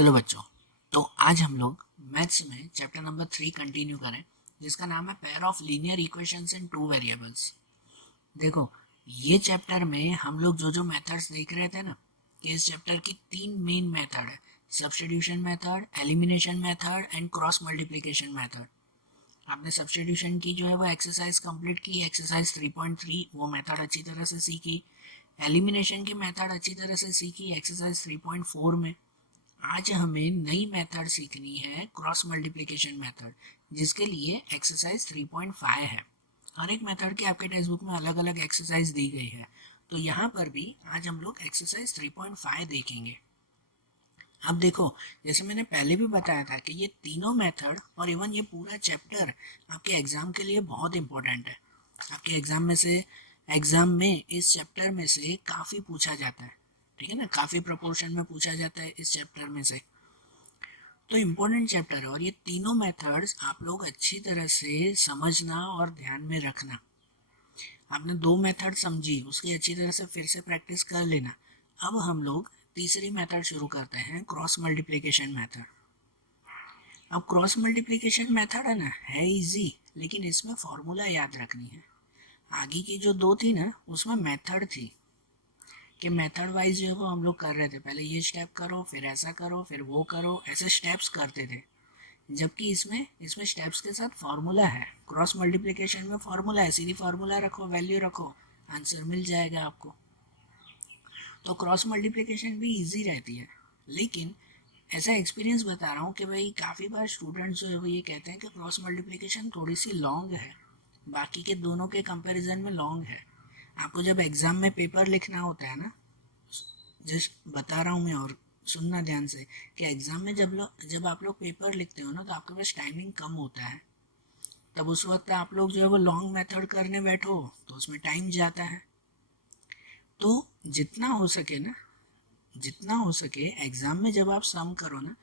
चलो बच्चों, तो आज हम लोग मैथ्स में चैप्टर नंबर 3 कंटिन्यू करें, जिसका नाम है pair of linear equations in two variables. देखो, ये चैप्टर में हम लोग जो जो मेथड्स देख रहे थे ना, कि इस चैप्टर की तीन मेन मेथड है, substitution method, elimination method and cross multiplication method. आपने सब्स्टिट्यूशन की जो है वो एक्सरसाइज कंप्लीट की, एक्सरसाइज 3.3, वो मेथड अच्छी तरह से सीखी। एलिमिनेशन की मेथड अच्छी तरह से सीखी एक्सरसाइज 3.4 में। आज हमें नई मेथड सीखनी है, क्रॉस मल्टीप्लिकेशन मेथड, जिसके लिए एक्सरसाइज 3.5 है। हर एक मेथड के आपके टेक्स्ट बुक में अलग अलग एक्सरसाइज दी गई है, तो यहाँ पर भी आज हम लोग एक्सरसाइज 3.5 देखेंगे। अब देखो, जैसे मैंने पहले भी बताया था कि ये तीनों मेथड और इवन ये पूरा चैप्टर आपके एग्जाम के लिए बहुत इंपॉर्टेंट है। आपके एग्जाम में इस चैप्टर में से काफ़ी पूछा जाता है, ठीक है ना, काफ़ी प्रोपोर्शन में पूछा जाता है इस चैप्टर में से। तो इम्पोर्टेंट चैप्टर है और ये तीनों मेथड्स आप लोग अच्छी तरह से समझना और ध्यान में रखना। आपने दो मेथड समझी, उसकी अच्छी तरह से फिर से प्रैक्टिस कर लेना। अब हम लोग तीसरी मेथड शुरू करते हैं, क्रॉस मल्टीप्लिकेशन मेथड। अब क्रॉस मल्टीप्लिकेशन मेथड है ना, है इजी, लेकिन इसमें फॉर्मूला याद रखनी है। आगे की जो दो थी ना, उसमें मेथड थी कि मेथड वाइज जो है वो हम लोग कर रहे थे, पहले ये स्टेप करो, फिर ऐसा करो, फिर वो करो, ऐसे स्टेप्स करते थे। जबकि इसमें इसमें स्टेप्स के साथ फॉर्मूला है। क्रॉस मल्टीप्लिकेशन में फॉर्मूला है, सीधी फॉर्मूला रखो, वैल्यू रखो, आंसर मिल जाएगा आपको। तो क्रॉस मल्टीप्लिकेशन भी इजी रहती है, लेकिन ऐसा एक्सपीरियंस बता रहा हूँ कि भाई काफ़ी बार स्टूडेंट्स जो है वो ये कहते हैं कि क्रॉस मल्टीप्लिकेशन थोड़ी सी लॉन्ग है, बाकी के दोनों के कंपैरिजन में लॉन्ग है। आपको जब एग्ज़ाम में पेपर लिखना होता है ना, जस्ट बता रहा हूँ मैं, और सुनना ध्यान से, कि एग्ज़ाम में जब आप लोग पेपर लिखते हो ना, तो आपके पास टाइमिंग कम होता है। तब उस वक्त आप लोग जो है वो लॉन्ग मेथड करने बैठो तो उसमें टाइम जाता है। तो जितना हो सके ना, जितना हो सके एग्ज़ाम में जब आप सम करो ना,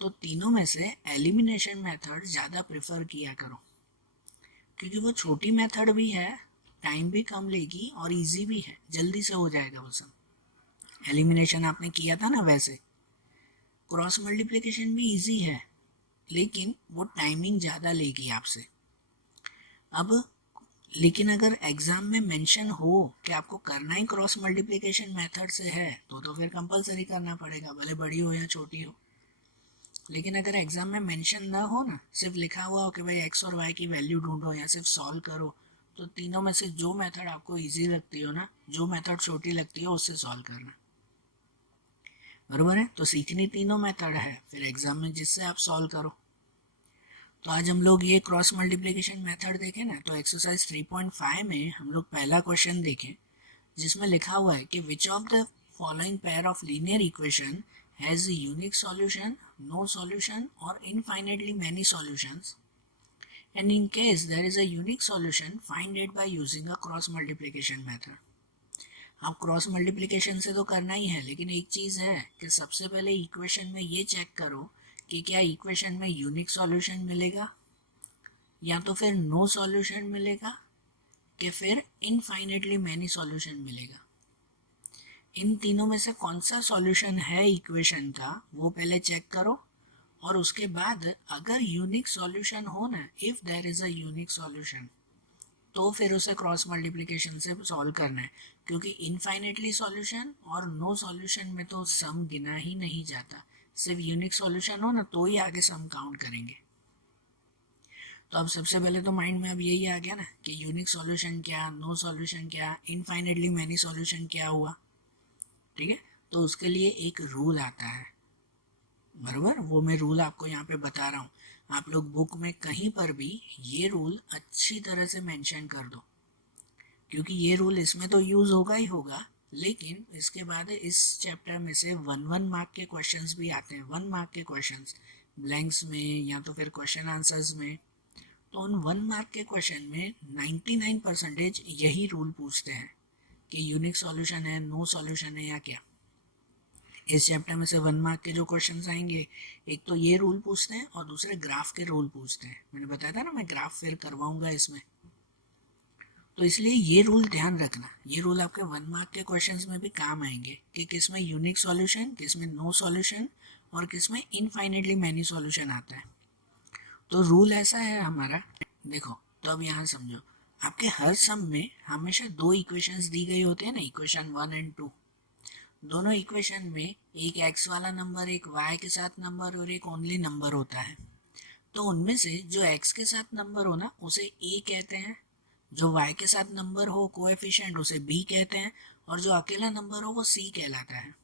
तो तीनों में से एलिमिनेशन मेथड ज़्यादा प्रेफर किया करो, क्योंकि वो छोटी मेथड भी है, टाइम भी कम लेगी और इजी भी है, जल्दी से हो जाएगा वो सब। एलिमिनेशन आपने किया था ना वैसे। क्रॉस मल्टीप्लिकेशन भी इजी है, लेकिन वो टाइमिंग ज़्यादा लेगी आपसे। अब लेकिन अगर एग्ज़ाम में मेंशन हो कि आपको करना ही क्रॉस मल्टीप्लिकेशन मेथड से है, तो फिर कंपलसरी करना पड़ेगा, भले बड़ी हो या छोटी हो। लेकिन अगर एग्ज़ाम में मेंशन ना हो ना, सिर्फ लिखा हुआ हो कि भाई एक्स और वाई की वैल्यू ढूंढो या सिर्फ सॉल्व करो, तो तीनों में से जो मेथड आपको ईजी लगती हो ना, जो मेथड छोटी लगती हो, उससे सॉल्व करना। बराबर है? तो सीखनी तीनों मेथड है, फिर एग्ज़ाम में जिससे आप सॉल्व करो। तो आज हम लोग ये क्रॉस मल्टीप्लिकेशन मेथड देखें ना, तो एक्सरसाइज 3.5 में हम लोग पहला क्वेश्चन देखें, जिसमें लिखा हुआ है कि which of the following pair of linear equation has a unique solution, no solution और infinitely many solutions, and in case there is a unique solution, find it by using a cross multiplication method. अब cross multiplication से तो करना ही है, लेकिन एक चीज़ है कि सबसे पहले इक्वेशन में ये चेक करो कि क्या इक्वेशन में यूनिक सॉल्यूशन मिलेगा, या तो फिर नो सॉल्यूशन मिलेगा, कि फिर इनफाइनेटली मैनी सॉल्यूशन मिलेगा। इन तीनों में से कौन सा सॉल्यूशन है इक्वेशन का, वो पहले चेक करो, और उसके बाद अगर यूनिक सॉल्यूशन हो ना, if there is a unique solution, तो फिर उसे क्रॉस मल्टीप्लिकेशन से सॉल्व करना है, क्योंकि इनफाइनेटली सॉल्यूशन और नो सॉल्यूशन में तो सम गिना ही नहीं जाता। सिर्फ यूनिक सॉल्यूशन हो ना, तो ही आगे सम काउंट करेंगे। तो अब सबसे पहले तो माइंड में अब यही आ गया ना कि यूनिक सॉल्यूशन क्या, नो सॉल्यूशन क्या, इनफाइनेटली मैनी सॉल्यूशन क्या हुआ, ठीक है। तो उसके लिए एक रूल आता है, बराबर, वो मैं रूल आपको यहाँ पे बता रहा हूँ। आप लोग बुक में कहीं पर भी ये रूल अच्छी तरह से मेंशन कर दो, क्योंकि ये रूल इसमें तो यूज़ होगा ही होगा, लेकिन इसके बाद इस चैप्टर में से 1 मार्क के क्वेश्चंस भी आते हैं, 1 मार्क के क्वेश्चंस ब्लैंक्स में या तो फिर क्वेश्चन आंसर्स में। तो उन 1 मार्क के क्वेश्चन में 99% यही रूल पूछते हैं कि यूनिक सॉल्यूशन है, नो सॉल्यूशन है, या क्या। इस चैप्टर में से 1 मार्क के जो क्वेश्चंस आएंगे, एक तो ये रूल पूछते हैं और दूसरे ग्राफ के रूल पूछते हैं। मैंने बताया था ना, मैं ग्राफ फिर करवाऊंगा इसमें, तो इसलिए ये रूल ध्यान रखना। ये रूल आपके 1 मार्क के क्वेश्चंस में भी काम आएंगे कि किस में यूनिक सॉल्यूशन, किस में नो सॉल्यूशन और किस में इनफाइनेटली मैनी सॉल्यूशन आता है। तो रूल ऐसा है हमारा, देखो तो अब यहाँ समझो, आपके हर सम में हमेशा दो इक्वेशंस दी गई होती है ना, इक्वेशन 1 एंड 2। दोनों इक्वेशन में एक x वाला नंबर, एक y के साथ नंबर और एक ओनली नंबर होता है। तो उनमें से जो x के साथ नंबर हो ना उसे a कहते हैं, जो y के साथ नंबर हो कोएफिशिएंट उसे b कहते हैं, और जो अकेला नंबर हो वो c कहलाता है।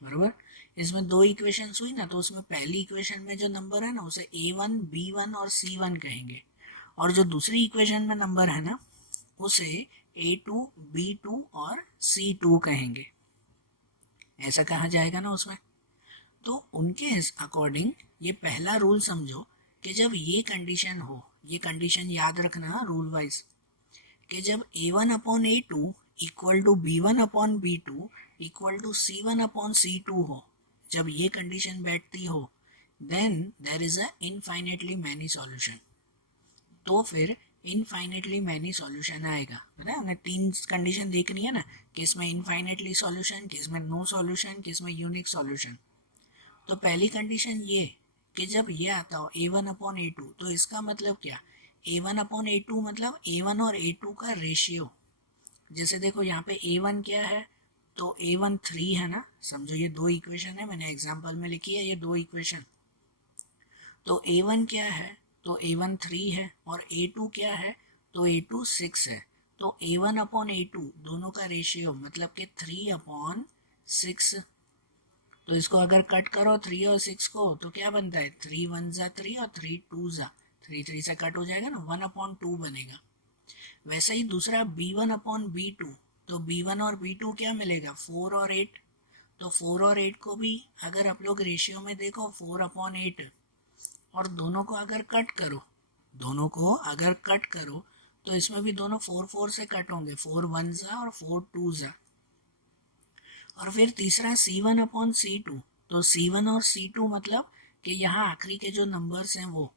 बरोबर। इसमें दो इक्वेशंस हुई ना, तो उसमें पहली इक्वेशन में जो नंबर है ना उसे a1 b1 और c1 कहेंगे, और जो दूसरी इक्वेशन में नंबर है ना उसे a2 b2 और c2 कहेंगे। ऐसा कहा जाएगा ना उसमें। तो उनके अकॉर्डिंग ये पहला रूल समझो कि जब ये कंडीशन हो, ये कंडीशन याद रखना रूल वाइज, कि जब a1 upon a2 equal to b1 upon b2 equal to c1 upon c2 हो, जब ये कंडीशन बैठती हो then there is a infinitely many solution. तो फिर इनफाइनेटली मैनी सॉल्यूशन आएगा। पता है हमें तीन कंडीशन देखनी है ना, कि इसमें इनफाइनेटली सॉल्यूशन, कि इसमें नो सॉल्यूशन, कि इसमें यूनिक सॉल्यूशन। तो पहली कंडीशन ये कि जब ये आता हो a1 अपॉन a2, तो इसका मतलब क्या, a1 अपॉन a2 मतलब a1 और a2 का रेशियो। जैसे देखो यहाँ पे a1 क्या है, तो a1 3 है ना, समझो ये दो इक्वेशन है, मैंने एग्जांपल में लिखी है ये दो इक्वेशन। तो a1 क्या है, तो a1 3 है, और a2 क्या है, तो a2 6 है। तो a1 अपॉन a2 दोनों का रेशियो मतलब कि 3 अपॉन 6। तो इसको अगर कट करो 3 और 6 को तो क्या बनता है, 3 1 जा 3 और 3 2 जा 3, 3 से कट हो जाएगा ना, 1 अपॉन 2 बनेगा। वैसे ही दूसरा b1 अपॉन b2, तो b1 और b2 क्या मिलेगा, 4 और 8। तो 4 और 8 को भी अगर आप लोग रेशियो में देखो 4 अपॉन 8, और दोनों को अगर कट करो, दोनों को अगर कट करो तो इसमें भी दोनों 4 4 से कट होंगे, 4 1 जा और 4 2 जा। और फिर तीसरा c1 अपॉन c2, तो c1 और c2 मतलब कि यहाँ आखिरी के जो नंबर्स हैं वो,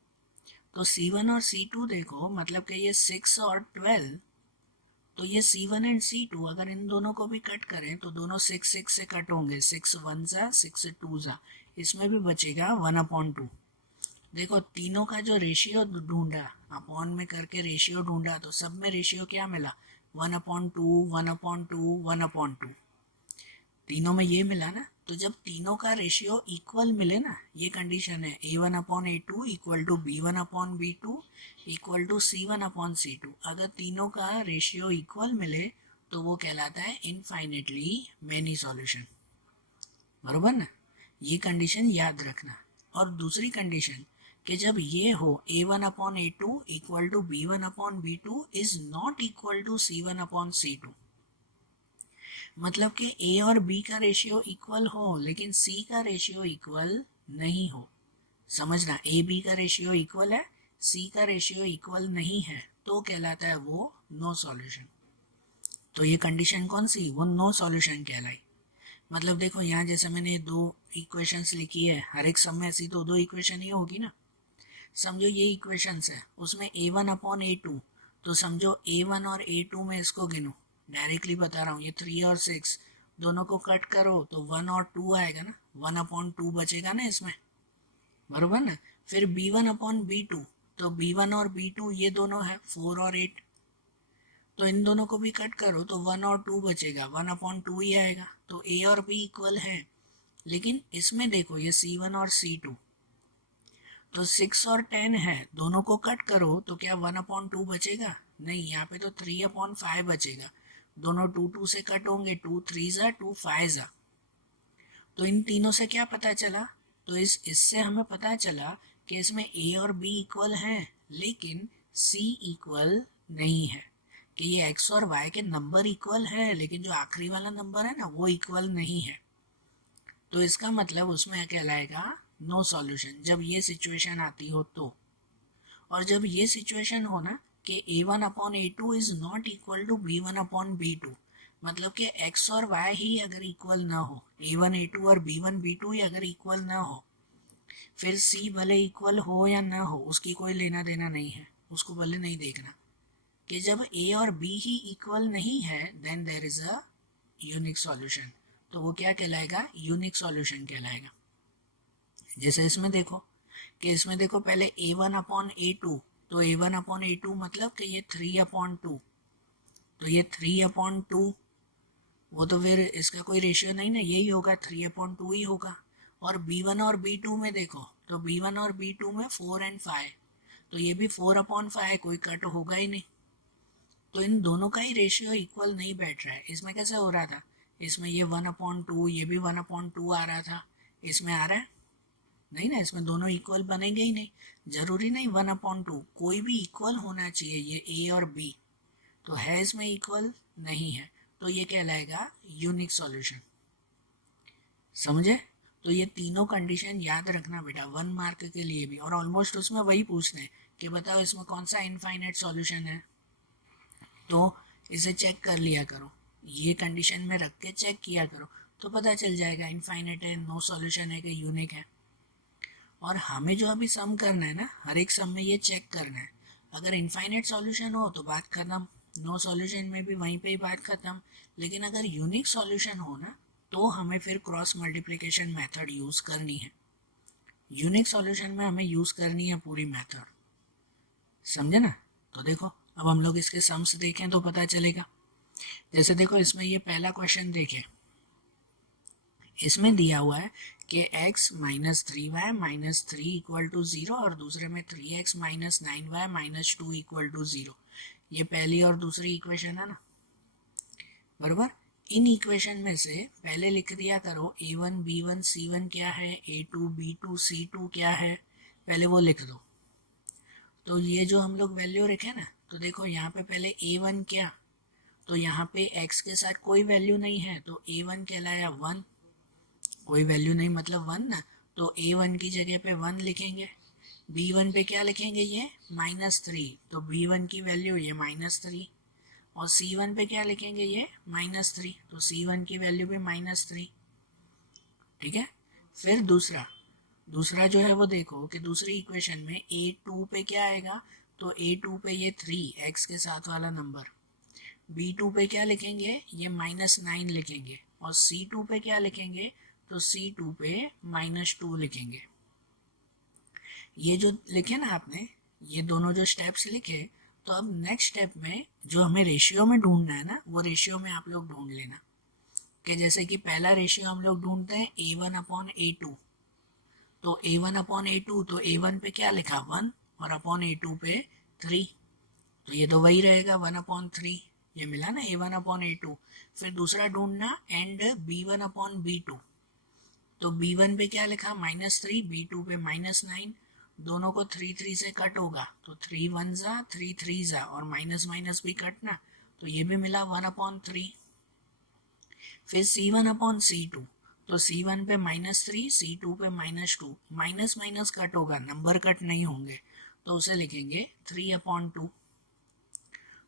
तो c1 और c2 देखो मतलब कि ये 6 और 12, तो ये c1 एंड c2 अगर इन दोनों को भी कट करें तो दोनों 6 6 से कट होंगे, 6 1 जा 6 2 जा, इसमें भी बचेगा 1 अपॉन 2। देखो तीनों का जो रेशियो ढूंढा, अपॉन में करके रेशियो ढूंढा, तो सब में रेशियो क्या मिला, 1 अपॉन 2 1 अपॉन 2 1 अपॉन 2, तीनों में ये मिला ना। तो जब तीनों का रेशियो इक्वल मिले ना, ये कंडीशन है a1 upon a2 equal to b1 upon b2 equal to c1 upon c2, अगर तीनों का रेशियो इक्वल मिले तो वो कहलाता है इनफाइनेटली मैनी सॉल्यूशन। बरोबर ना, ये कंडीशन याद रखना। और दूसरी कंडीशन कि जब ये हो a1 upon a2 equal to b1 upon b2 is not equal to c1 upon c2, मतलब कि a और b का रेशियो इक्वल हो लेकिन c का रेशियो इक्वल नहीं हो। समझना, a b का रेशियो इक्वल है, c का रेशियो इक्वल नहीं है, तो कहलाता है वो नो सॉल्यूशन। तो ये कंडीशन कौन सी, वो नो सॉल्यूशन कहलाई। मतलब देखो यहाँ जैसे मैंने दो इक्वेशंस लिखी है, हर एक सम में ऐसी तो दो इक्वेशन ही होगी ना। समझो ये इक्वेशंस है, उसमें a1 अपॉन a2, तो समझो a1 और a2 में इसको गिनो, डायरेक्टली बता रहा हूँ, ये 3 और 6 दोनों को कट करो तो 1 और 2 आएगा ना, 1 अपॉन 2 बचेगा ना इसमें। बरोबर ना। फिर b1 अपॉन b2, तो b1 और b2 ये दोनों है 4 और 8, तो इन दोनों को भी कट करो तो 1 और 2 बचेगा, 1 अपॉन 2 ही आएगा। तो a और b इक्वल है, लेकिन इसमें देखो ये c1 और c2, तो 6 और 10 है, दोनों को कट करो तो क्या 1 अपॉन 2 बचेगा, नहीं, यहाँ पे तो 3 अपॉन 5 बचेगा। दोनों 2 2 से कट होंगे, 2 3 जा 2 5 जा। तो इन तीनों से क्या पता चला, तो इससे हमें पता चला कि इसमें a और b इक्वल हैं लेकिन c इक्वल नहीं है, कि ये x और y के नंबर इक्वल है लेकिन जो आखिरी वाला नंबर है ना वो इक्वल नहीं है। तो इसका मतलब उसमें कहलाएगा नो सॉल्यूशन, जब ये सिचुएशन आती हो तो। और जब ये सिचुएशन हो ना कि a1 upon a2 is not equal to b1 upon b2, मतलब कि x और y ही अगर इक्वल ना हो, a1 a2 और b1 b2 ही अगर इक्वल ना हो, फिर c भले इक्वल हो या ना हो उसकी कोई लेना देना नहीं है, उसको भले नहीं देखना, कि जब a और b ही इक्वल नहीं है then there is a unique solution. तो वो क्या कहलाएगा, यूनिक सॉल्यूशन कहलाएगा। जैसे इसमें देखो कि इसमें देखो पहले a1/a2, तो a1/a2 मतलब कि ये 3/2, तो ये 3/2, वो तो फिर इसका कोई रेशियो नहीं ना, यही होगा 3/2 ही होगा। और b1 और b2 में देखो, तो b1 और b2 में 4 और 5, तो ये भी 4/5, कोई कट होगा ही नहीं। तो इन दोनों का ही रेशियो इक्वल नहीं बैठ रहा है। इसमें कैसे हो रहा था, इसमें ये 1/2, ये भी 1/2 आ रहा था, इसमें आ रहा है नहीं ना, इसमें दोनों इक्वल बनेंगे ही नहीं। जरूरी नहीं 1/2, कोई भी इक्वल होना चाहिए, ये ए और बी, तो है इसमें इक्वल नहीं है, तो ये कहलाएगा यूनिक सॉल्यूशन। समझे? तो ये तीनों कंडीशन याद रखना बेटा, 1 मार्क के लिए भी, और ऑलमोस्ट उसमें वही पूछते हैं कि बताओ इसमें कौन सा इनफाइनाइट सॉल्यूशन है, तो इसे चेक कर लिया करो, ये कंडीशन में रख के चेक किया करो, तो पता चल जाएगा इनफाइनाइट है, नो सॉल्यूशन है कि यूनिक है। और हमें जो अभी सम करना है ना, हर एक सम में ये चेक करना है, अगर इनफाइनाइट सॉल्यूशन हो तो बात खत्म, नो सॉल्यूशन में भी वहीं पे ही बात खत्म। लेकिन अगर यूनिक सॉल्यूशन हो ना, तो हमें फिर क्रॉस मल्टीप्लिकेशन मेथड यूज़ करनी है। यूनिक सॉल्यूशन में हमें यूज़ करनी है पूरी मेथड, समझे ना? तो देखो अब हम लोग इसके सम्स देखें तो पता चलेगा। जैसे देखो इसमें ये पहला क्वेश्चन देखें, इसमें दिया हुआ है कि x minus 3y minus 3 equal to 0, और दूसरे में 3x minus 9y minus 2 equal to 0। ये पहली और दूसरी इक्वेशन है ना, बराबर। इन इक्वेशन में से पहले लिख दिया करो a1 b1 c1 क्या है, a2 b2 c2 क्या है, पहले वो लिख दो। तो ये जो हम लोग वैल्यू रखे ना, तो देखो यहाँ पे पहले a1 क्या, तो यहाँ पे x के साथ कोई वैल्यू नहीं है, तो a1 कहलाया 1, कोई वैल्यू नहीं मतलब 1 ना, तो a1 की जगह पे 1 लिखेंगे। b1 पे क्या लिखेंगे, ये -3, तो b1 की वैल्यू ये -3, और c1 पे क्या लिखेंगे, ये -3, तो c1 की वैल्यू भी -3। ठीक है, फिर दूसरा दूसरा जो है वो देखो कि दूसरी इक्वेशन में a2 पे क्या आएगा, तो a2 पे ये 3 x के साथ वाला नंबर, b2 पे क्या लिखेंगे, ये -9 लिखेंगे, और c2 पे क्या लिखेंगे, तो c2 पे -2 लिखेंगे। ये जो लिखे ना आपने, ये दोनों जो स्टेप्स लिखे, तो अब नेक्स्ट स्टेप में जो हमें रेशियो में ढूंढना है ना, वो रेशियो में आप लोग ढूंढ लेना, कि जैसे कि पहला रेशियो हम लोग ढूंढते हैं a1/a2, तो a1/a2, तो a1 पे क्या लिखा 1, और अपॉन a2 पे 3, तो ये तो वही रहेगा 1/3, ये मिला ना a1/a2। फिर दूसरा ढूंढना एंड b1/b2, तो b1 पे क्या लिखा -3, b2 पे -9, दोनों को 3 से कट होगा, तो 3 1 जा 3 3 जा, और माइनस माइनस भी कटना, तो ये भी मिला 1/3। फिर c1/c2, तो c1 पे -3, c2 पे -2, माइनस माइनस कट होगा, नंबर कट नहीं होंगे, तो उसे लिखेंगे 3/2।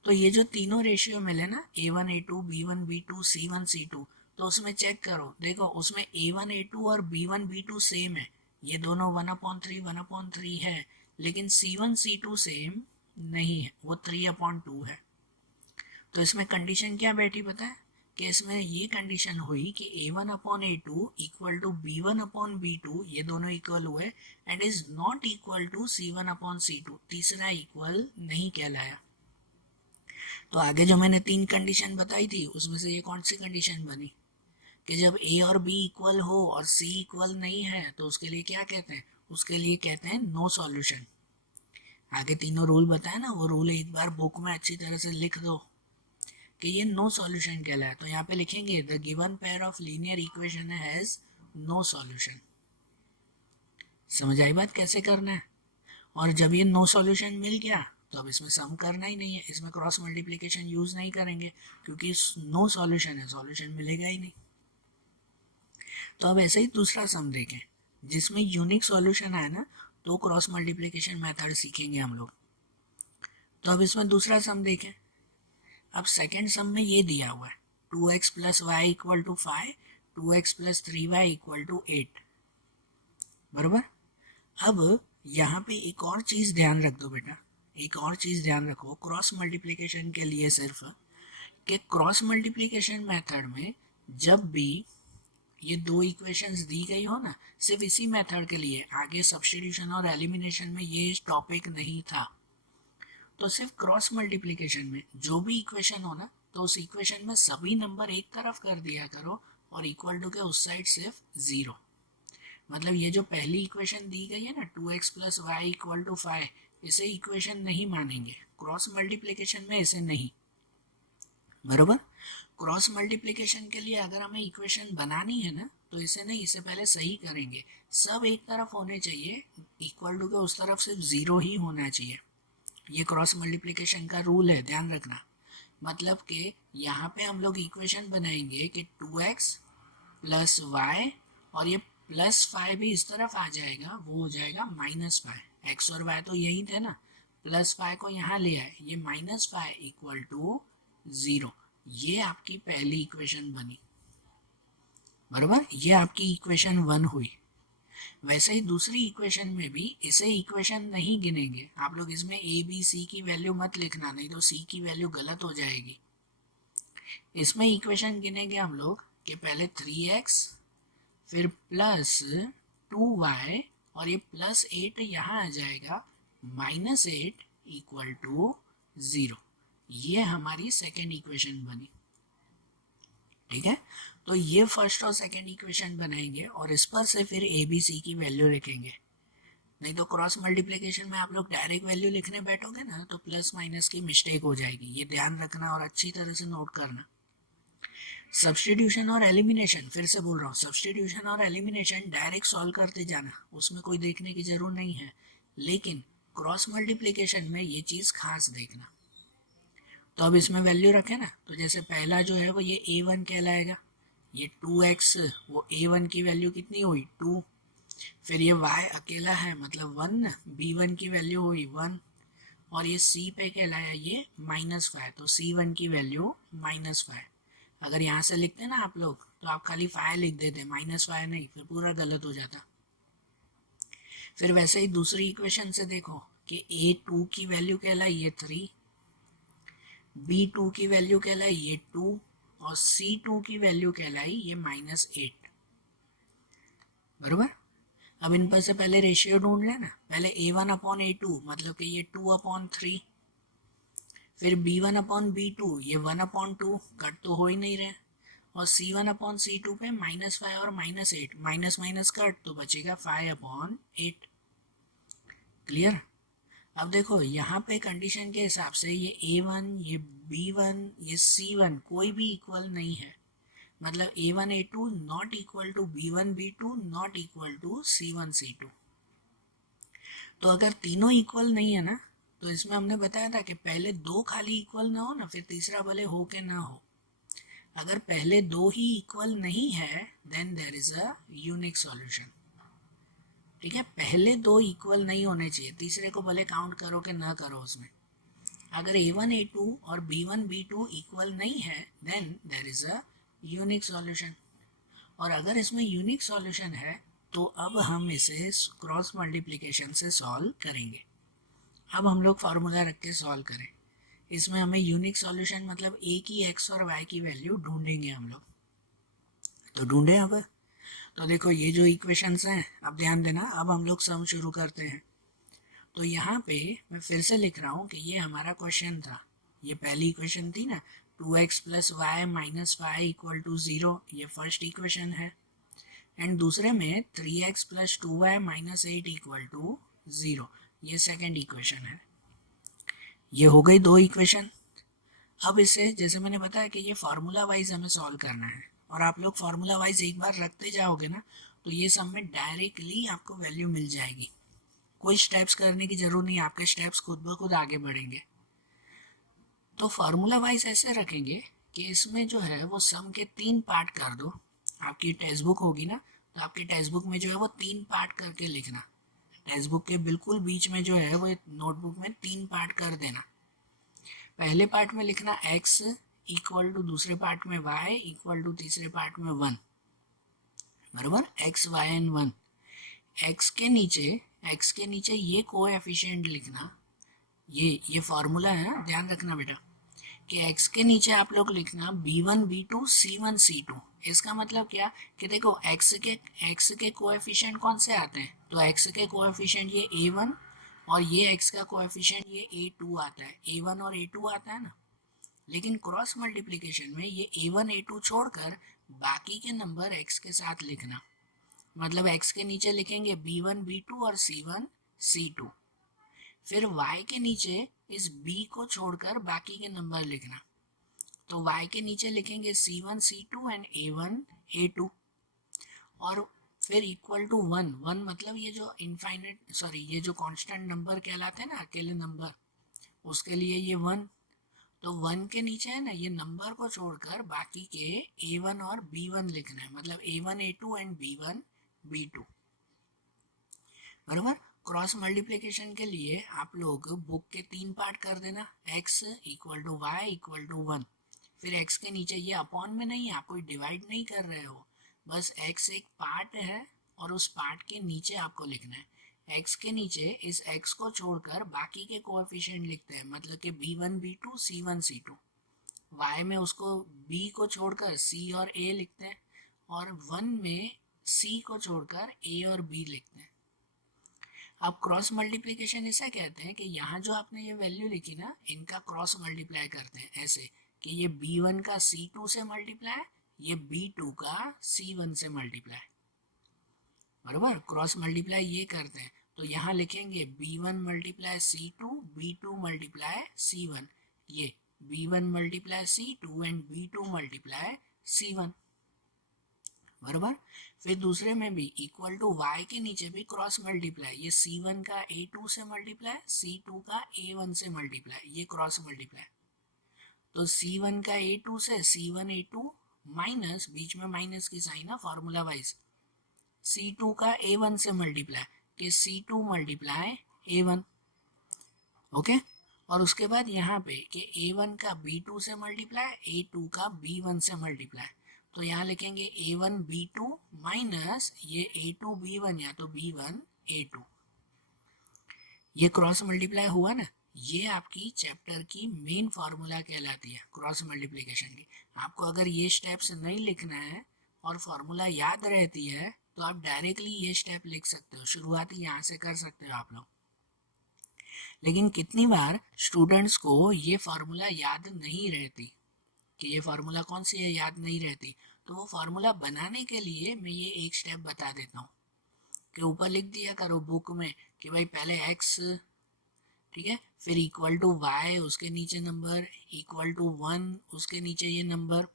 तो ये जो तीनों रेशियो मिले ना, a1 a2 b1 b2 c1 c2, तो उसमें चेक करो, देखो उसमें a1 a2 और b1 b2 सेम है, ये दोनों 1/3 है, लेकिन c1 c2 सेम नहीं है, वो 3/2 है। तो इसमें कंडीशन क्या बैठी पता है, कि इसमें ये कंडीशन हुई कि a1/a2 इक्वल टू b1/b2, ये दोनों इक्वल हुए, and is not equal to c1/c2, तीसरा इक्वल नहीं कहलाया। तो आगे जो मैंने 3 कंडीशन बताई थी, उसमें से ये कौन सी कंडीशन बनी, कि जब a और b इक्वल हो और c इक्वल नहीं है, तो उसके लिए क्या कहते हैं, उसके लिए कहते हैं नो सॉल्यूशन। आगे तीनों रूल बताए ना, वो रूल एक बार बुक में अच्छी तरह से लिख दो कि ये नो सॉल्यूशन कहलाए, तो यहाँ पे लिखेंगे the given pair of linear equation has no solution. समझ आई बात कैसे करना है? और जब ये नो सॉल्यूशन मिल गया, तो अब इसमें सम करना ही नहीं है, इसमें क्रॉस मल्टीप्लिकेशन यूज नहीं करेंगे, क्योंकि नो सॉल्यूशन है, सॉल्यूशन मिलेगा ही नहीं। तो अब ऐसे ही दूसरा सम देखें, जिसमें यूनिक सॉल्यूशन आए ना, तो क्रॉस मल्टीप्लिकेशन मेथड सीखेंगे हम लोग। तो अब इसमें दूसरा सम देखें। अब सेकेंड सम में ये दिया हुआ है 2x plus y equal to 5, 2x plus 3y equal to 8, बराबर। अब यहाँ पे एक और चीज़ ध्यान रख दो बेटा, एक और चीज़ ध्यान रखो क्रॉस मल्टीप्लिकेशन के लिए, सिर्फ कि क्रॉस मल्टीप्लिकेशन मेथड में जब भी ये दो इक्वेशंस दी गई हो ना, सिर्फ इसी मेथड के लिए, आगे सब्स्टिट्यूशन और एलिमिनेशन में ये टॉपिक नहीं था। तो सिर्फ क्रॉस मल्टीप्लिकेशन में जो भी इक्वेशन हो ना, तो उस इक्वेशन में सभी नंबर एक तरफ कर दिया करो और इक्वल टू के उस साइड सिर्फ 0। मतलब ये जो पहली इक्वेशन दी गई है ना 2x plus y equal to 5, इसे इक्वेशन नहीं मानेंगे क्रॉस मल्टीप्लिकेशन में, इसे नहीं। बरोबर। क्रॉस मल्टीप्लिकेशन के लिए अगर हमें इक्वेशन बनानी है ना, तो इसे नहीं, इसे पहले सही करेंगे। सब एक तरफ होने चाहिए, इक्वल टू के उस तरफ सिर्फ 0 ही होना चाहिए। ये क्रॉस मल्टीप्लिकेशन का रूल है, ध्यान रखना। मतलब कि यहाँ पे हम लोग इक्वेशन बनाएंगे कि 2x प्लस वाई, और ये प्लस 5 भी इस तरफ आ जाएगा, वो हो जाएगा -5। x और y तो यही थे ना, प्लस 5 को यहाँ ले आए, ये -5 इक्वल टू 0। ये आपकी पहली इक्वेशन बनी। बराबर, ये आपकी इक्वेशन 1 हुई। वैसे ही दूसरी इक्वेशन में भी इसे इक्वेशन नहीं गिनेंगे आप लोग, इसमें a b c की वैल्यू मत लिखना, नहीं तो c की वैल्यू गलत हो जाएगी। इसमें इक्वेशन गिनेंगे हम लोग कि पहले 3x फिर प्लस 2y, और ये प्लस 8 यहाँ आ जाएगा, -8 इक्वल टू 0। ये हमारी सेकेंड इक्वेशन बनी। ठीक है, तो ये फर्स्ट और सेकेंड इक्वेशन बनाएंगे और इस पर से फिर ए बी सी की वैल्यू लिखेंगे। नहीं तो क्रॉस मल्टीप्लिकेशन में आप लोग डायरेक्ट वैल्यू लिखने बैठोगे ना, तो प्लस माइनस की मिस्टेक हो जाएगी, ये ध्यान रखना और अच्छी तरह से नोट करना। सब्स्टिट्यूशन और एलिमिनेशन, फिर से बोल रहा हूँ, सब्स्टिट्यूशन और एलिमिनेशन डायरेक्ट सॉल्व करते जाना, उसमें कोई देखने की जरूरत नहीं है। लेकिन क्रॉस मल्टीप्लिकेशन में ये चीज़ खास देखना। तो अब इसमें वैल्यू रखे ना, तो जैसे पहला जो है वो ये a1 कहलाएगा, ये 2x, वो a1 की वैल्यू कितनी हुई 2, फिर ये y अकेला है मतलब 1, b1 की वैल्यू हुई 1, और ये c पे कहलाया ये -5, तो c1 की वैल्यू -5। अगर यहाँ से लिखते ना आप लोग, तो आप खाली 5 लिख देते, -5 नहीं, फिर पूरा गलत हो जाता। फिर वैसे ही दूसरी इक्वेशन से देखो कि a2 की वैल्यू कहलाई ये 3, b2 की वैल्यू कहलाई ये 2, और c2 की वैल्यू कहलाई ये -8। बराबर। अब इन पर से पहले रेशियो ढूंढ लेना, पहले a1/a2 मतलब कि ये 2/3, फिर b1/b2 ये 1/2, कट तो हो ही नहीं रहे, और c1/c2 पे -5 और -8, माइनस माइनस कट, तो बचेगा 5/8। क्लियर। अब देखो यहाँ पे कंडीशन के हिसाब से ये a1, ये b1, ये c1 कोई भी इक्वल नहीं है, मतलब a1 a2 not equal to b1 b2 not equal to c1 c2। तो अगर तीनों इक्वल नहीं है ना, तो इसमें हमने बताया था कि पहले दो खाली इक्वल ना हो ना, फिर तीसरा भले हो के ना हो। अगर पहले दो ही इक्वल नहीं है, then there is a unique solution. ठीक है, पहले दो इक्वल नहीं होने चाहिए, तीसरे को भले काउंट करो कि ना करो उसमें। अगर a1 a2 और b1 b2 इक्वल नहीं है, then there is a unique solution. और अगर इसमें यूनिक सॉल्यूशन है, तो अब हम इसे क्रॉस मल्टीप्लिकेशन से सॉल्व करेंगे। अब हम लोग फार्मूला रख के सॉल्व करें, इसमें हमें यूनिक सॉल्यूशन मतलब a की x और y की वैल्यू ढूंढेंगे हम लोग। तो ढूंढे अब, तो देखो ये जो इक्वेशंस हैं, अब ध्यान देना, अब हम लोग सम शुरू करते हैं। तो यहाँ पे मैं फिर से लिख रहा हूँ कि ये हमारा क्वेश्चन था, ये पहली इक्वेशन थी ना, 2x plus y minus 5 equal to 0, ये फर्स्ट इक्वेशन है। एंड दूसरे में 3x plus 2y minus 8 equal to 0, ये सेकेंड इक्वेशन है। ये हो गई दो इक्वेशन। अब इसे जैसे मैंने बताया कि ये फार्मूला वाइज हमें सॉल्व करना है, और आप लोग फार्मूला वाइज एक बार रखते जाओगे ना, तो ये सब में डायरेक्टली आपको वैल्यू मिल जाएगी, कोई स्टेप्स करने की जरूरत नहीं, आपके स्टेप्स खुद ब खुद आगे बढ़ेंगे। तो फार्मूला वाइज ऐसे रखेंगे कि इसमें जो है वो सम के 3 पार्ट कर दो। आपकी टेक्स्ट बुक होगी ना, तो आपके टेक्स्ट बुक में जो है वो 3 पार्ट करके लिखना, टेक्स्ट बुक के बिल्कुल बीच में जो है वो नोटबुक में 3 पार्ट कर देना। पहले पार्ट में लिखना x इक्वल टू, दूसरे पार्ट में y इक्वल टू, तीसरे पार्ट में 1। बराबर, x y एंड 1। x के नीचे ये कोएफिशिएंट लिखना, ये फार्मूला है, ध्यान रखना बेटा। कि x के नीचे आप लोग लिखना b1 b2 c1 c2। इसका मतलब क्या कि देखो x के कोएफिशिएंट कौन से आते हैं, तो x के कोएफिशिएंट ये a1 और ये x का कोएफिशिएंट ये a2 आता है, a1 और a2 आता है ना। लेकिन क्रॉस मल्टीप्लिकेशन में ये a1 a2 छोड़कर बाकी के नंबर x के साथ लिखना, मतलब x के नीचे लिखेंगे b1 b2 और c1 c2। फिर y के नीचे इस b को छोड़कर बाकी के नंबर लिखना, तो y के नीचे लिखेंगे c1 c2 and a1 a2। और फिर इक्वल टू 1, 1 मतलब ये जो ये जो कांस्टेंट नंबर कहलाते हैं ना, अकेले नंबर, उसके लिए ये 1। तो 1 के नीचे है ना, ये नंबर को छोड़कर बाकी के a1 और b1 लिखना है, मतलब a1 a2 and b1 b2। बराबर। क्रॉस मल्टीप्लिकेशन के लिए आप लोग बुक के 3 पार्ट कर देना, x equal to y equal to 1। फिर x के नीचे ये अपॉन में नहीं, आप कोई डिवाइड नहीं कर रहे हो, बस x एक पार्ट है और उस पार्ट के नीचे आपको लिखना है। x के नीचे इस x को छोड़कर बाकी के कोएफिशिएंट लिखते हैं, मतलब कि b1 b2 c1 c2। y में उसको b को छोड़कर c और a लिखते हैं, और 1 में c को छोड़कर a और b लिखते हैं। अब क्रॉस मल्टीप्लिकेशन इसे कहते हैं कि यहाँ जो आपने ये वैल्यू लिखी ना, इनका क्रॉस मल्टीप्लाई करते हैं ऐसे कि ये b1 का c2 से मल्टीप्लाई, ये b2 का c1 से मल्टीप्लाई। बराबर। क्रॉस मल्टीप्लाई ये करते हैं, तो यहाँ लिखेंगे b1 multiply c2 b2 multiply c1, ये b1 multiply c2 and b2 multiply c1। बराबर। फिर दूसरे में भी इक्वल टू y के नीचे भी क्रॉस मल्टीप्लाई, ये c1 का a2 से मल्टीप्लाई, c2 का a1 से मल्टीप्लाई, ये क्रॉस मल्टीप्लाई। तो c1 का a2 से c1 a2 माइनस, बीच में माइनस की साइन है फॉर्मूला वाइज, c2 का a1 से मल्टीप्लाई कि c2 मल्टीप्लाई a1। ओके। और उसके बाद यहाँ पे कि a1 का b2 से मल्टीप्लाई, a2 का b1 से मल्टीप्लाई, तो यहाँ लिखेंगे a1 b2 माइनस ये a2 b1 या तो b1 a2। ये क्रॉस मल्टीप्लाई हुआ ना, ये आपकी चैप्टर की मेन फार्मूला कहलाती है क्रॉस मल्टीप्लिकेशन की। आपको अगर ये स्टेप्स नहीं लिखना है और फार्मूला याद रहती है तो आप डायरेक्टली ये स्टेप लिख सकते हो, शुरुआती यहाँ से कर सकते हो आप लोग। लेकिन कितनी बार स्टूडेंट्स को ये फार्मूला याद नहीं रहती, कि ये फार्मूला कौन सी है याद नहीं रहती, तो वो फार्मूला बनाने के लिए मैं ये एक स्टेप बता देता हूँ कि ऊपर लिख दिया करो बुक में कि भाई पहले x, ठीक है, फिर इक्वल टू y, उसके नीचे नंबर, इक्वल टू 1, उसके नीचे ये नंबर,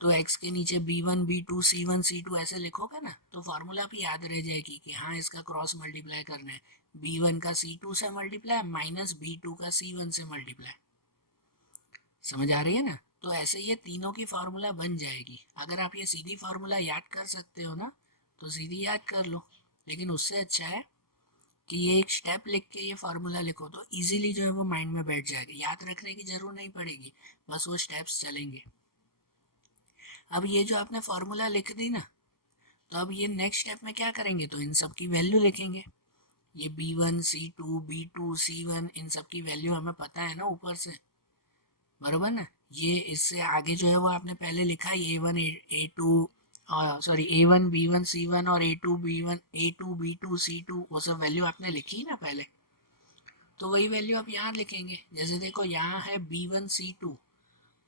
तो x के नीचे b1 b2 c1 c2 ऐसे लिखोगे ना, तो फार्मूला भी याद रह जाएगी कि हाँ इसका क्रॉस मल्टीप्लाई करना है, b1 का c2 से मल्टीप्लाई माइनस b2 का c1 से मल्टीप्लाई। समझ आ रही है ना। तो ऐसे ये तीनों की फार्मूला बन जाएगी। अगर आप ये सीधी फार्मूला याद कर सकते हो ना, तो सीधी याद कर लो, लेकिन उससे अच्छा है कि ये एक स्टेप लिख के ये फार्मूला लिखो, तो इजीली जो है वो माइंड में बैठ जाएगा, याद रखने की जरूरत नहीं पड़ेगी, बस वो स्टेप्स चलेंगे। अब ये जो आपने फार्मूला लिख दी ना, तो अब ये नेक्स्ट स्टेप में क्या करेंगे, तो इन सब की वैल्यू लिखेंगे। ये b1 c2 b2 c1 इन सब की वैल्यू हमें पता है ना ऊपर से, बराबर ना। ये इससे आगे जो है वो आपने पहले लिखा a1 a2 sorry a1 b1 c1 और a2 b1 a2 b2 c2, वो सब वैल्यू आपने लिखी ना पहले, तो वही वैल्यू आप यहाँ लिखेंगे। जैसे देखो यहाँ है b1 c2,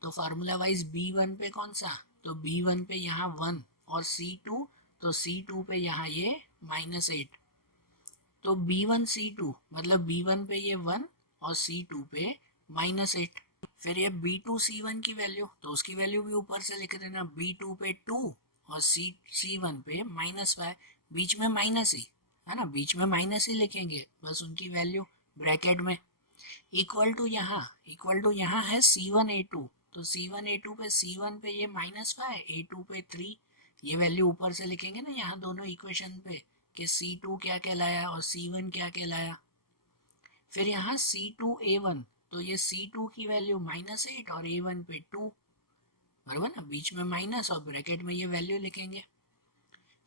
तो फार्मूला वाइज b1 पे कौन सा, तो b1 पे यहाँ 1 और c2, तो c2 पे यहाँ ये -8, तो b1 c2 मतलब b1 पे ये 1 और c2 पे -8। फिर ये b2 c1 की वैल्यू, तो उसकी वैल्यू भी ऊपर से लिख देना, b2 पे 2 और c1 पे -5, बीच में माइनस ही है ना, बीच में माइनस ही लिखेंगे बस उनकी वैल्यू ब्रैकेट में। इक्वल टू यहाँ है c1 a2, तो c1 a2 पे c1 पे ये -5, a2 पे 3, ये वैल्यू ऊपर से लिखेंगे ना यहाँ दोनों इक्वेशन पे कि c2 क्या कहलाया और c1 क्या कहलाया। फिर यहाँ c2 a1, तो ये c2 की वैल्यू -8 और a1 पे 2, बराबर ना, बीच में माइनस और ब्रैकेट में ये वैल्यू लिखेंगे।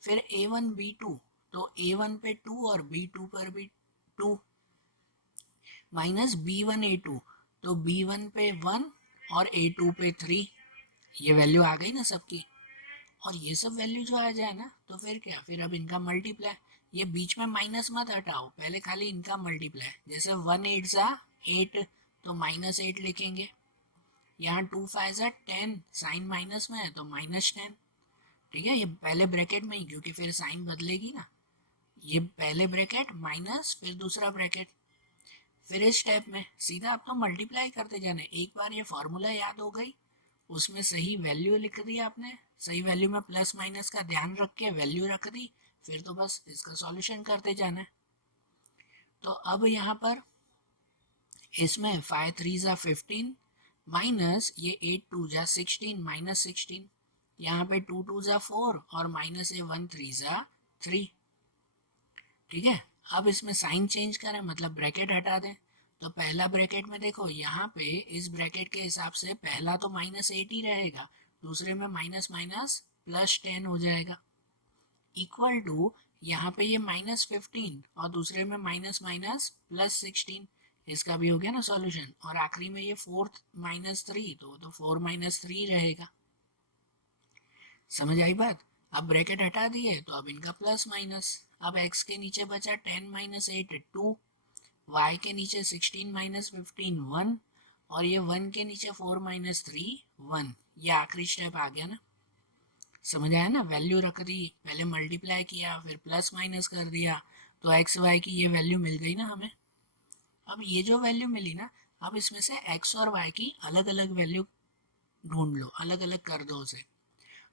फिर a1 b2, तो a1 पे 2 और b2 पर भी 2, माइनस b1 a2, तो B1 पे 1 और A2 पे 3, ये वैल्यू आ गई ना सबकी। और ये सब वैल्यू जो आ जाए ना तो फिर क्या, फिर अब इनका मल्टीप्लाई, ये बीच में माइनस मत हटाओ, पहले खाली इनका मल्टीप्लाई। जैसे 1 8 सा 8, तो -8 लिखेंगे। यहाँ 2 5 सा 10, साइन माइनस में है तो -10। ठीक है, ये पहले ब्रैकेट में ही, क्योंकि फिर साइन बदलेगी ना। ये पहले ब्रैकेट माइनस, फिर दूसरा ब्रैकेट। फिर इस स्टेप में सीधा आप तो मल्टीप्लाई करते जाना। एक बार ये फॉर्मूला याद हो गई, उसमें सही वैल्यू लिख दी आपने, सही वैल्यू में प्लस माइनस का ध्यान रख के वैल्यू रख दी, फिर तो बस इसका सॉल्यूशन करते जाना है। तो अब यहाँ पर इसमें 5 3 जा 15 माइनस ये 8 2 जा 16 -16, यहाँ पे 2 2 जा 4 और माइनस ये 1 3 जा 3। ठीक है, अब इसमें साइन चेंज करें, मतलब ब्रैकेट हटा दें। तो पहला ब्रैकेट में देखो, यहाँ पे इस ब्रैकेट के हिसाब से पहला तो -8 ही रहेगा, दूसरे में माइनस माइनस +10 हो जाएगा, इक्वल टू यहाँ पे ये -15 और दूसरे में माइनस माइनस +16। इसका भी हो गया ना सॉल्यूशन। और आखिरी में ये 4 -3, तो 4 -3 रहेगा। समझ आई बात? अब ब्रैकेट हटा दिए तो अब इनका प्लस माइनस। अब x के नीचे बचा 10 - 8 2, y के नीचे 16 - 15 1, और ये 1 के नीचे 4 - 3 1। ये आखिरी स्टेप आ गया ना। समझ आया ना? वैल्यू रख दी, पहले मल्टीप्लाई किया, फिर प्लस माइनस कर दिया, तो एक्स वाई की ये वैल्यू मिल गई ना हमें। अब ये जो वैल्यू मिली ना, अब इसमें से एक्स और वाई की अलग अलग वैल्यू ढूंढ लो, अलग अलग कर दो उसे।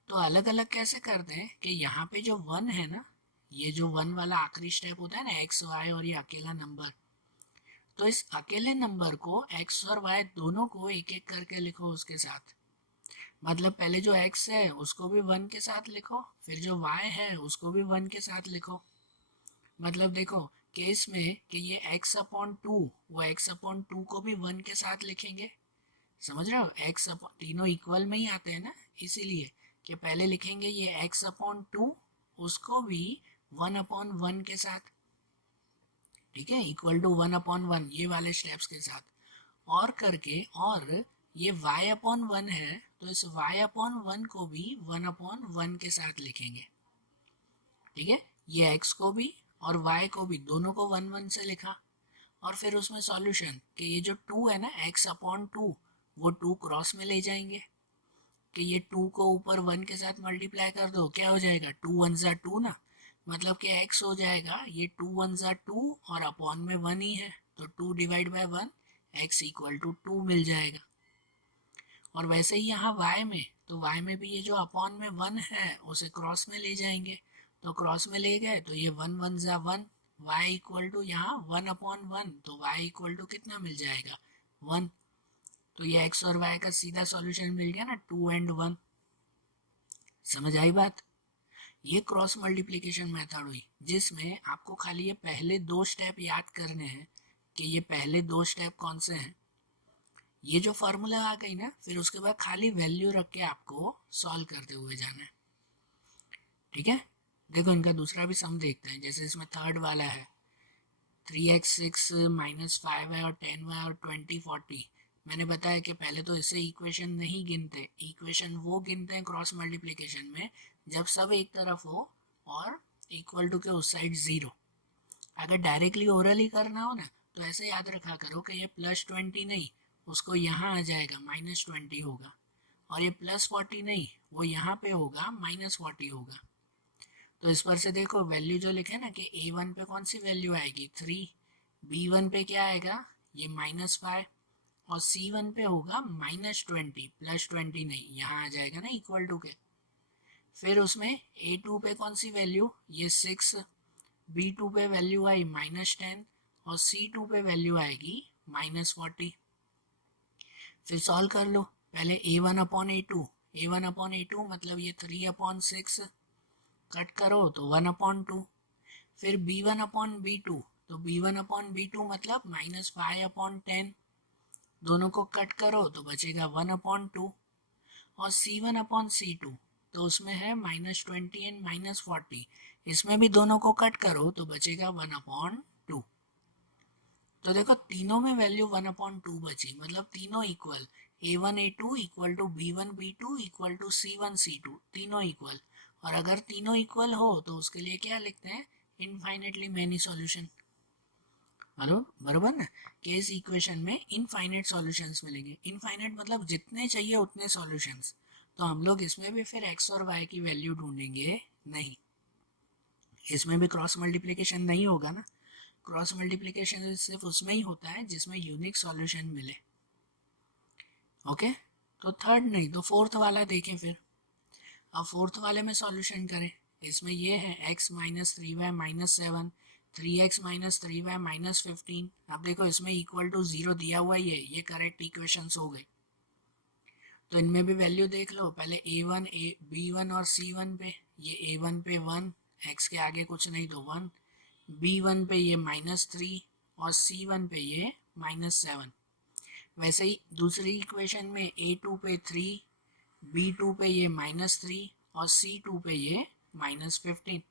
तो अलग अलग कैसे करते हैं कि यहाँ पे जो 1 है ना, ये जो 1 वाला आखिरी स्टेप होता है ना, एक्स वाई और ये अकेला नंबर, तो इस अकेले नंबर को एक्स और वाई दोनों को एक एक करके लिखो उसके साथ। मतलब पहले जो x है उसको भी 1 के साथ लिखो, फिर जो y है उसको भी 1 के साथ लिखो। मतलब देखो केस में कि ये x/2, वो x/2 को भी 1 के साथ लिखेंगे। समझ रहे हो? तीनों इक्वल में ही आते हैं ना, इसीलिए कि पहले लिखेंगे ये x/2, उसको भी 1/1 के साथ। ठीक है, इक्वल टू 1/1 ये वाले स्टेप्स के साथ और करके, और ये y/1 है तो इस y/1 को भी 1/1 के साथ लिखेंगे। ठीक है, ये x को भी और y को भी दोनों को 1 1 से लिखा। और फिर उसमें सॉल्यूशन कि ये जो 2 है ना, x/2, वो 2 क्रॉस में ले जाएंगे कि ये 2 को ऊपर 1 के साथ मल्टीप्लाई कर दो, क्या हो जाएगा, 2 1 जा 2 ना। मतलब कि x हो जाएगा ये 2 1 जा 2 और अपॉन में 1 ही है, तो 2 divide by 1, x equal to 2 मिल जाएगा। और वैसे ही यहाँ y में, तो y में भी ये जो अपॉन में 1 है उसे क्रॉस में ले जाएंगे, तो क्रॉस में ले गए तो ये 1 1 जा 1, y इक्वल टू यहाँ 1/1, तो y इक्वल टू कितना मिल जाएगा, 1। तो ये x और y का सीधा सॉल्यूशन मिल गया ना, 2 and 1। समझ आई बात? ये क्रॉस मल्टीप्लिकेशन मेथड हुई, जिसमें आपको खाली ये पहले 2 स्टेप याद करने हैं कि ये पहले 2 स्टेप कौन से हैं। ये जो फॉर्मूला आ गई ना, फिर उसके बाद खाली वैल्यू रख के आपको सॉल्व करते हुए जाना है। ठीक है, देखो इनका दूसरा भी सम देखते हैं। जैसे इसमें थर्ड वाला है 3x 6 -5 है और 10y और 20 40। मैंने बताया कि पहले तो इसे इक्वेशन नहीं गिनते, इक्वेशन वो गिनते हैं क्रॉस मल्टीप्लिकेशन में जब सब एक तरफ हो और इक्वल टू के उस साइड 0। अगर डायरेक्टली ओरली करना हो ना, तो ऐसे याद रखा करो कि ये +20 नहीं, उसको यहाँ आ जाएगा -20 होगा, और ये +40 नहीं, वो यहाँ पे होगा -40 होगा। तो इस पर से देखो वैल्यू जो लिखे ना कि a1 पे कौन सी वैल्यू आएगी 3, b1 पे क्या आएगा ये -5, और c1 पे होगा -20, +20 नहीं, यहाँ आ जाएगा ना इक्वल टू के। फिर उसमें a2 पे कौन सी वैल्यू, ये 6, b2 पे वैल्यू आई -10 और c2 पे वैल्यू आएगी -40। फिर सॉल्व कर लो, पहले a1/a2, a1/a2 मतलब ये 3/6, कट करो तो 1/2। फिर b1/b2, तो b1/b2 मतलब -5/10, दोनों को कट करो तो बचेगा 1/2। और c1/c2, तो उसमें है -20 एंड -40, इसमें भी दोनों को कट करो तो बचेगा 1/2। तो देखो तीनों में वैल्यू 1/2 बची, मतलब तीनों equal, a1 a2 equal to b1 b2 equal to c1 c2, तीनों इक्वल। और अगर तीनों इक्वल हो तो उसके लिए क्या लिखते हैं, इनफाइनेटली मैनी सॉल्यूशन। हेलो, बरोबर ना, कि इस इक्वेशन में इनफाइनेट सॉल्यूशंस मिलेंगे। इनफाइनेट मतलब जितने चाहिए उतने सॉल्यूशंस। तो हम लोग इसमें भी फिर x और y की वैल्यू ढूंढेंगे नहीं, इसमें भी क्रॉस मल्टीप्लिकेशन नहीं होगा ना। क्रॉस मल्टीप्लिकेशन सिर्फ उसमें ही होता है जिसमें यूनिक सॉल्यूशन मिले। ओके, तो थर्ड नहीं तो फोर्थ वाला देखें फिर। अब फोर्थ वाले में सॉल्यूशन करें। इसमें ये है x minus 3y minus 7, 3x minus 3y minus 15। अब देखो इसमें इक्वल टू 0 दिया हुआ ही है, ये करेक्ट इक्वेशंस हो गई। तो इनमें भी वैल्यू देख लो, पहले a1 b1 और c1 पे, ये a1 पे 1, x के आगे कुछ नहीं तो 1, b1 पे ये -3 और c1 पे ये -7। वैसे ही दूसरी इक्वेशन में a2 पे 3, b2 पे ये -3 और c2 पे ये -15।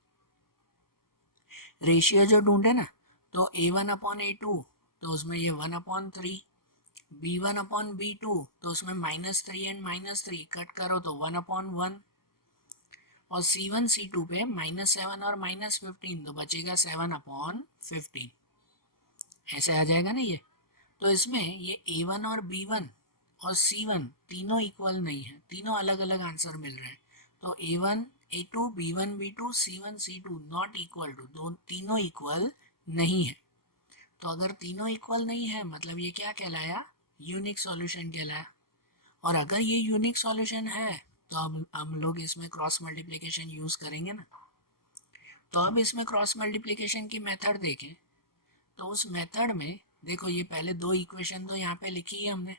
रेशियो जो ढूंढे ना, तो a1/a2 तो उसमें ये 1/3, b1/b2 तो उसमें -3 एंड -3 कट करो तो 1/1, और c1 c2 पे -7 और -15 तो बचेगा 7/15। ऐसे आ जाएगा ना ये। तो इसमें ये a1 और b1 और c1 तीनों इक्वल नहीं है, तीनों अलग अलग आंसर मिल रहे हैं। तो a1 a2 b1 b2 c1 c2 not equal to, दो तीनों इक्वल नहीं है। तो अगर तीनों इक्वल नहीं है मतलब ये क्या कहलाया, यूनिक सॉल्यूशन कहलाया। और अगर ये यूनिक सॉल्यूशन है तो हम लोग इसमें क्रॉस मल्टीप्लिकेशन यूज करेंगे ना। तो अब इसमें क्रॉस मल्टीप्लिकेशन की मेथड देखें, तो उस मेथड में देखो ये पहले दो इक्वेशन तो यहाँ पे लिखी है हमने,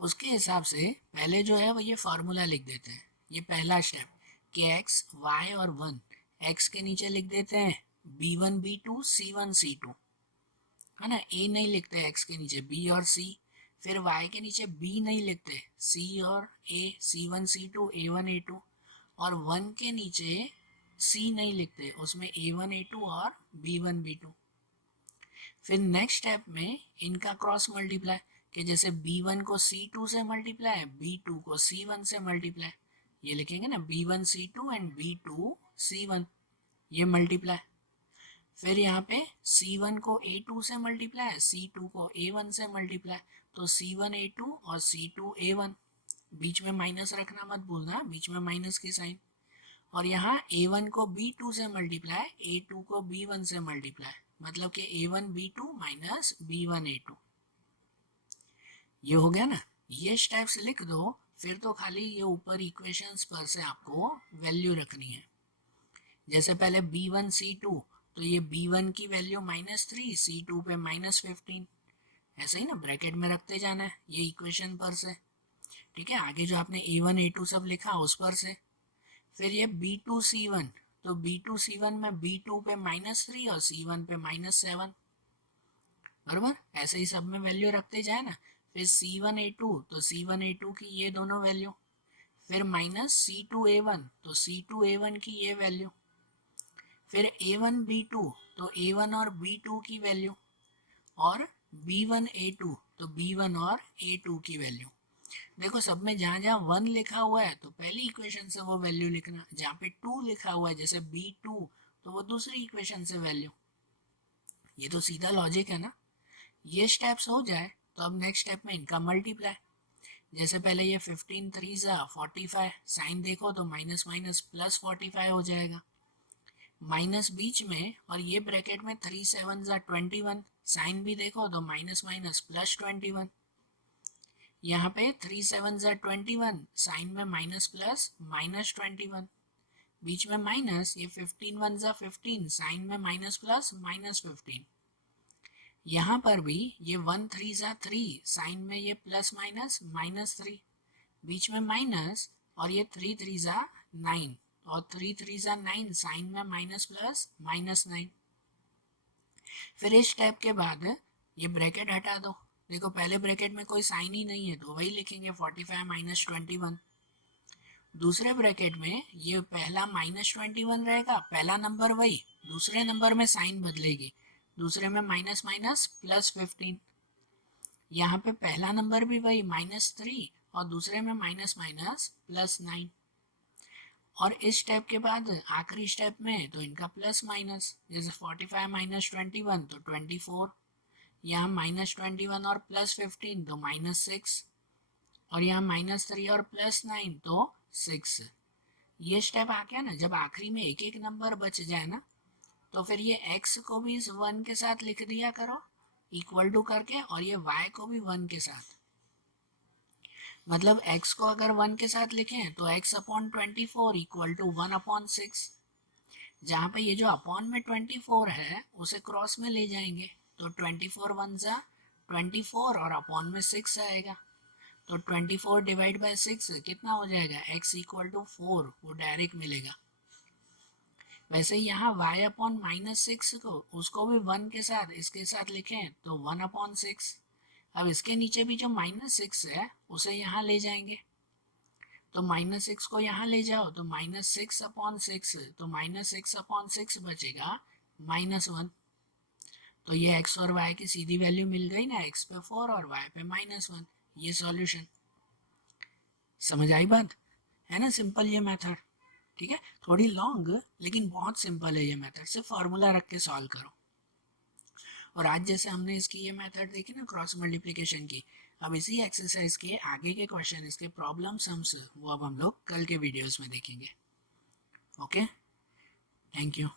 उसके हिसाब से पहले जो है वो ये फार्मूला लिख देते हैं। ये पहला स्टेप कि x y और 1, x के नीचे लिख देते हैं b1 b2 c1 c2, है ना। a नहीं लिखते x के नीचे, b और c। फिर y के नीचे b नहीं लिखते, c और a, c1 c2 a1 a2। और 1 के नीचे c नहीं लिखते, उसमें a1 a2 और b1 b2। फिर नेक्स्ट स्टेप में इनका क्रॉस मल्टीप्लाई, कि जैसे b1 को c2 से मल्टीप्लाई, b2 को c1 से मल्टीप्लाई, ये लिखेंगे ना b1 c2 and b2 c1, ये मल्टीप्लाई। फिर यहाँ पे c1 को a2 से मल्टीप्लाई, c2 को a1 से मल्टीप्लाई, तो c1 a2 और c2 a1, बीच में माइनस रखना मत भूलना, बीच में माइनस की साइन। और यहाँ a1 को b2 से मल्टीप्लाई, a2 को b1 से मल्टीप्लाई, मतलब कि a1 b2 minus b1 a2। ये हो गया ना। ये स्टेप्स लिख दो, फिर तो खाली ये ऊपर इक्वेशंस पर से आपको वैल्यू रखनी है। जैसे पहले b1 c2, तो ये b1 की वैल्यू -3, c2 पे -15, ऐसे ही ना ब्रैकेट में रखते जाना है ये इक्वेशन पर से। ठीक है, आगे जो आपने a1 a2 सब लिखा उस पर से। फिर ये b2 c1, तो b2 c1 में b2 पे -3 और c1 पे -7, बराबर। ऐसे ही सब में वैल्यू रखते जाए ना। फिर c1 a2, तो c1 a2 की ये दोनों वैल्यू, फिर माइनस c2 a1, तो c2 a1 की ये वैल्यू, फिर a1 b2, तो a1 और b2 की वैल्यू, और b1 a2, तो b1 और a2 की वैल्यू। देखो सब में जहाँ जहाँ 1 लिखा हुआ है तो पहली इक्वेशन से वो वैल्यू लिखना, जहाँ पे 2 लिखा हुआ है जैसे b2 तो वो दूसरी इक्वेशन से वैल्यू। ये तो सीधा लॉजिक है ना। ये स्टेप्स हो जाए तो अब नेक्स्ट स्टेप में इनका मल्टीप्लाई। जैसे पहले ये 15 3 45, साइन देखो तो माइनस माइनस प्लस 45 हो जाएगा, माइनस बीच में, और ये ब्रैकेट में 3 7 21, साइन भी देखो तो माइनस माइनस प्लस 21। यहाँ पे 3 7 21, साइन में माइनस प्लस माइनस 21, बीच में माइनस, ये 15 1 15, साइन में माइनस प्लस माइनस 15। यहाँ पर भी ये 1 3 3, साइन में ये प्लस माइनस -3, बीच में माइनस, और ये 3 3 9, और 3 3 9, साइन में माइनस प्लस -9। फिर इस स्टेप के बाद ये ब्रैकेट हटा दो। देखो पहले ब्रैकेट में कोई साइन ही नहीं है तो वही लिखेंगे 45 माइनस 21। दूसरे ब्रैकेट में ये पहला -21 रहेगा, पहला नंबर वही, दूसरे नंबर में साइन बदलेगी, दूसरे में माइनस माइनस प्लस 15। यहाँ पे पहला नंबर भी वही -3 और दूसरे में माइनस माइनस प्लस 9। और इस स्टेप के बाद आखिरी स्टेप में तो इनका प्लस माइनस, जैसे 45 माइनस 21 तो 24, यहाँ -21 और प्लस 15 तो -6, और यहाँ -3 और प्लस 9 तो 6। ये स्टेप आ गया ना, जब आखिरी में एक एक नंबर बच जाए ना, तो फिर ये x को भी इस 1 के साथ लिख दिया करो इक्वल टू करके, और ये y को भी 1 के साथ। मतलब x को अगर 1 के साथ लिखें तो x/24 इक्वल टू 1/6। जहाँ पे ये जो अपॉन में 24 है उसे क्रॉस में ले जाएंगे, तो 24 1 जा 24 और अपॉन में 6 आएगा, तो 24 डिवाइड बाय 6 कितना हो जाएगा, x इक्वल टू 4, वो डायरेक्ट मिलेगा। वैसे यहाँ y/-6 को उसको भी 1 के साथ इसके साथ लिखें तो 1/6। अब इसके नीचे भी जो -6 है उसे यहाँ ले जाएंगे, तो -6 को यहाँ ले जाओ तो -6/6, तो -6/6 बचेगा -1। तो ये x और y की सीधी वैल्यू मिल गई ना, x पे 4 और y पे -1। ये सॉल्यूशन। समझ आई बात है ना, सिंपल ये मेथड। ठीक है, थोड़ी लॉन्ग लेकिन बहुत सिंपल है ये मेथड, सिर्फ फार्मूला रख के सॉल्व करो। और आज जैसे हमने इसकी ये मेथड देखी ना क्रॉस मल्टीप्लिकेशन की, अब इसी एक्सरसाइज के आगे के क्वेश्चन, इसके प्रॉब्लम सम्स, वो अब हम लोग कल के वीडियोस में देखेंगे। Okay, thank you.